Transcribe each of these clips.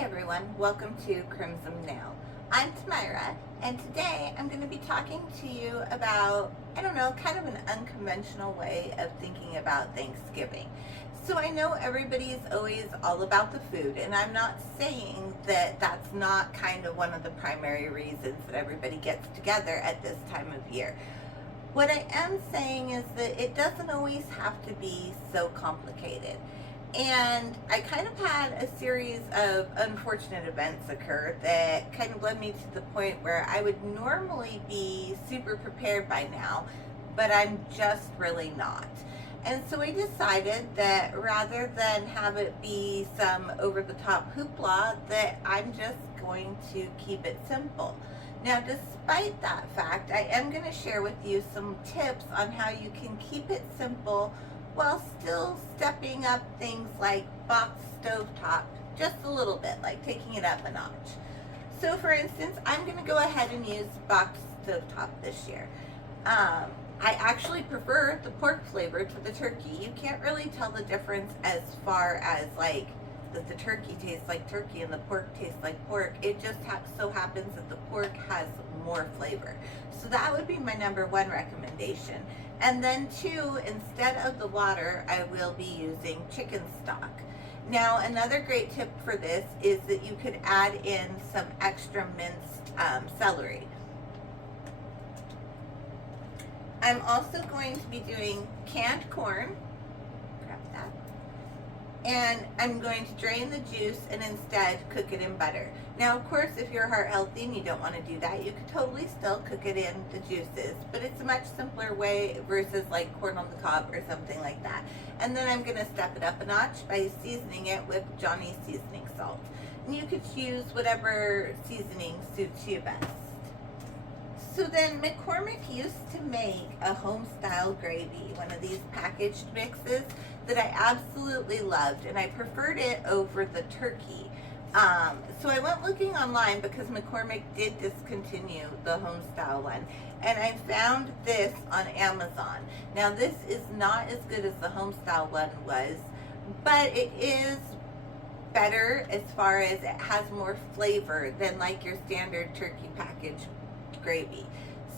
Everyone, welcome to Crimson Nail. I'm Tamira, and today I'm going to be talking to you about, kind of an unconventional way of thinking about Thanksgiving. So I know everybody's always all about the food, and I'm not saying that that's not kind of one of the primary reasons that everybody gets together at this time of year. What I am saying is that it doesn't always have to be so complicated. And I kind of had a series of unfortunate events occur that kind of led me to the point where I would normally be super prepared by now, but I'm just really not. And so I decided that rather than have it be some over-the-top hoopla, that I'm just going to keep it simple. Now, despite that fact, I am going to share with you some tips on how you can keep it simple while still stepping up things like box stovetop just a little bit, like taking it up a notch. So for instance, I'm going to go ahead and use box stovetop this year. I actually prefer the pork flavor to the turkey. You can't really tell the difference as far as like that the turkey tastes like turkey and the pork tastes like pork. It just so happens that the pork has more flavor. So that would be my number one recommendation. And then two, instead of the water, I will be using chicken stock. Now, another great tip for this is that you could add in some extra minced celery. I'm also going to be doing canned corn. Grab that. And I'm going to drain the juice and instead cook it in butter. Now, of course, if you're heart healthy and you don't want to do that, you could totally still cook it in the juices, but it's a much simpler way versus like corn on the cob or something like that. And then I'm going to step it up a notch by seasoning it with Johnny's seasoning salt. And you could use whatever seasoning suits you best. So then McCormick used to make a home-style gravy, one of these packaged mixes that I absolutely loved, and I preferred it over the turkey. So I went looking online because McCormick did discontinue the home-style one, and I found this on Amazon. Now this is not as good as the home-style one was, but it is better as far as it has more flavor than like your standard turkey package gravy.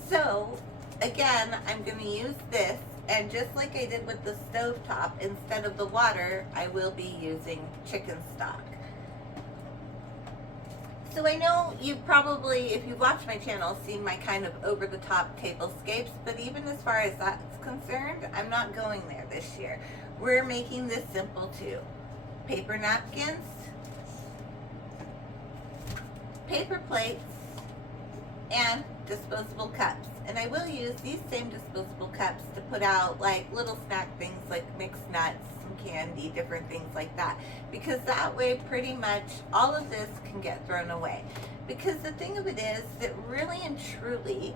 So again, I'm going to use this, and just like I did with the stovetop, instead of the water, I will be using chicken stock. So I know you've probably, if you've watched my channel, seen my kind of over-the-top tablescapes, but even as far as that's concerned, I'm not going there this year. We're making this simple too. Paper napkins, paper plates, and disposable cups. And I will use these same disposable cups to put out like little snack things like mixed nuts, some candy, different things like that. Because that way pretty much all of this can get thrown away. Because the thing of it is that really and truly,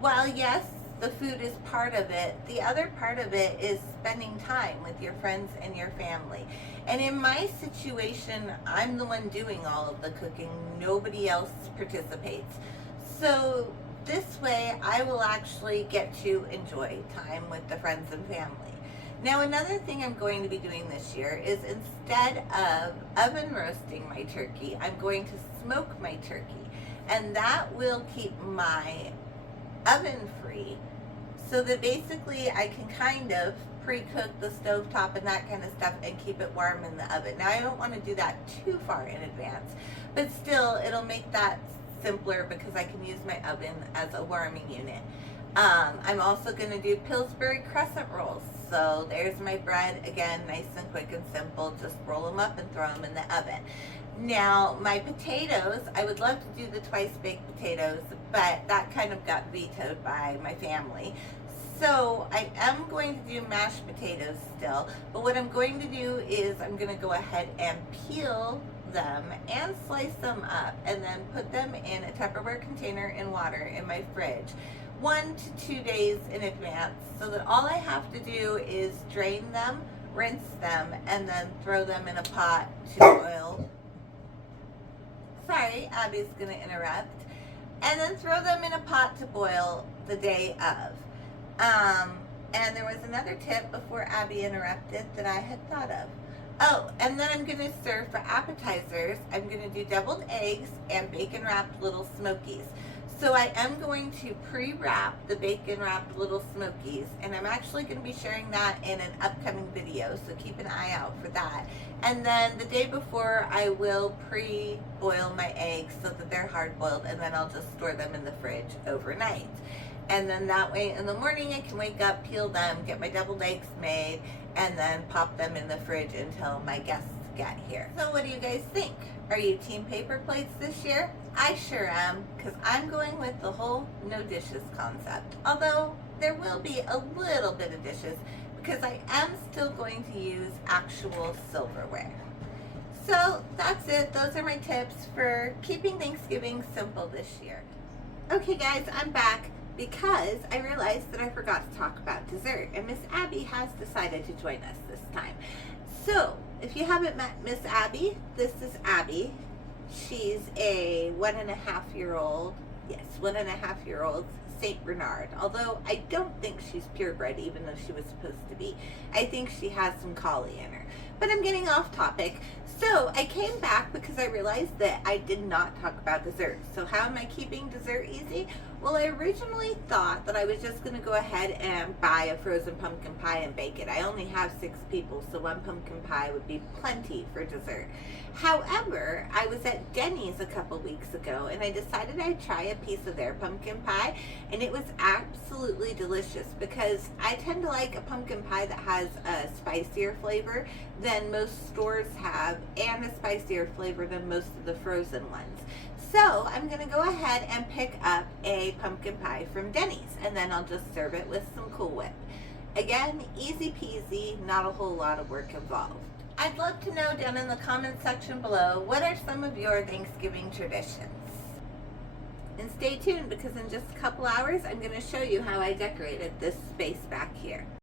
while yes, the food is part of it, the other part of it is spending time with your friends and your family. And in my situation, I'm the one doing all of the cooking. Nobody else participates. So this way, I will actually get to enjoy time with the friends and family. Now, another thing I'm going to be doing this year is instead of oven roasting my turkey, I'm going to smoke my turkey. And that will keep my oven free, so that basically I can kind of pre-cook the stovetop and that kind of stuff and keep it warm in the oven. Now, I don't want to do that too far in advance, but still it'll make that simpler because I can use my oven as a warming unit. I'm also going to do Pillsbury crescent rolls. So there's my bread, again, nice and quick and simple. Just roll them up and throw them in the oven. Now, my potatoes, I would love to do the twice baked potatoes, but that kind of got vetoed by my family. So I am going to do mashed potatoes still, but what I'm going to do is I'm going to go ahead and peel them and slice them up and then put them in a Tupperware container in water in my fridge 1 to 2 days in advance, so that all I have to do is drain them, rinse them, and then throw them in a pot to boil. Sorry, Abby's going to interrupt. And then throw them in a pot to boil the day of. And there was another tip before Abby interrupted that I had thought of. Oh, and then I'm gonna serve for appetizers. I'm gonna do deviled eggs and bacon wrapped little smokies. So I am going to pre-wrap the bacon wrapped little smokies, and I'm actually going to be sharing that in an upcoming video, so keep an eye out for that. And then the day before, I will pre-boil my eggs so that they're hard boiled, and then I'll just store them in the fridge overnight. And then that way in the morning I can wake up, peel them, get my deviled eggs made, and then pop them in the fridge until my guests get here. So what do you guys think? Are you team paper plates this year? I sure am, because I'm going with the whole no dishes concept. Although there will be a little bit of dishes because I am still going to use actual silverware. So that's it. Those are my tips for keeping Thanksgiving simple this year. Okay guys, I'm back because I realized that I forgot to talk about dessert, and Miss Abby has decided to join us this time. So if you haven't met Miss Abby, this is Abby. She's a 1.5-year-old, yes, 1.5-year-old Saint Bernard. Although I don't think she's purebred, even though she was supposed to be. I think she has some collie in her. But I'm getting off topic. So I came back because I realized that I did not talk about dessert. So how am I keeping dessert easy? Well, I originally thought that I was just going to go ahead and buy a frozen pumpkin pie and bake it. I only have 6 people, so 1 pumpkin pie would be plenty for dessert. However, I was at Denny's a couple weeks ago, and I decided I'd try a piece of their pumpkin pie, and it was absolutely delicious because I tend to like a pumpkin pie that has a spicier flavor than most stores have, and a spicier flavor than most of the frozen ones. So I'm going to go ahead and pick up a pumpkin pie from Denny's, and then I'll just serve it with some Cool Whip. Again, easy peasy, not a whole lot of work involved. I'd love to know down in the comment section below, what are some of your Thanksgiving traditions? And stay tuned because in just a couple hours I'm going to show you how I decorated this space back here.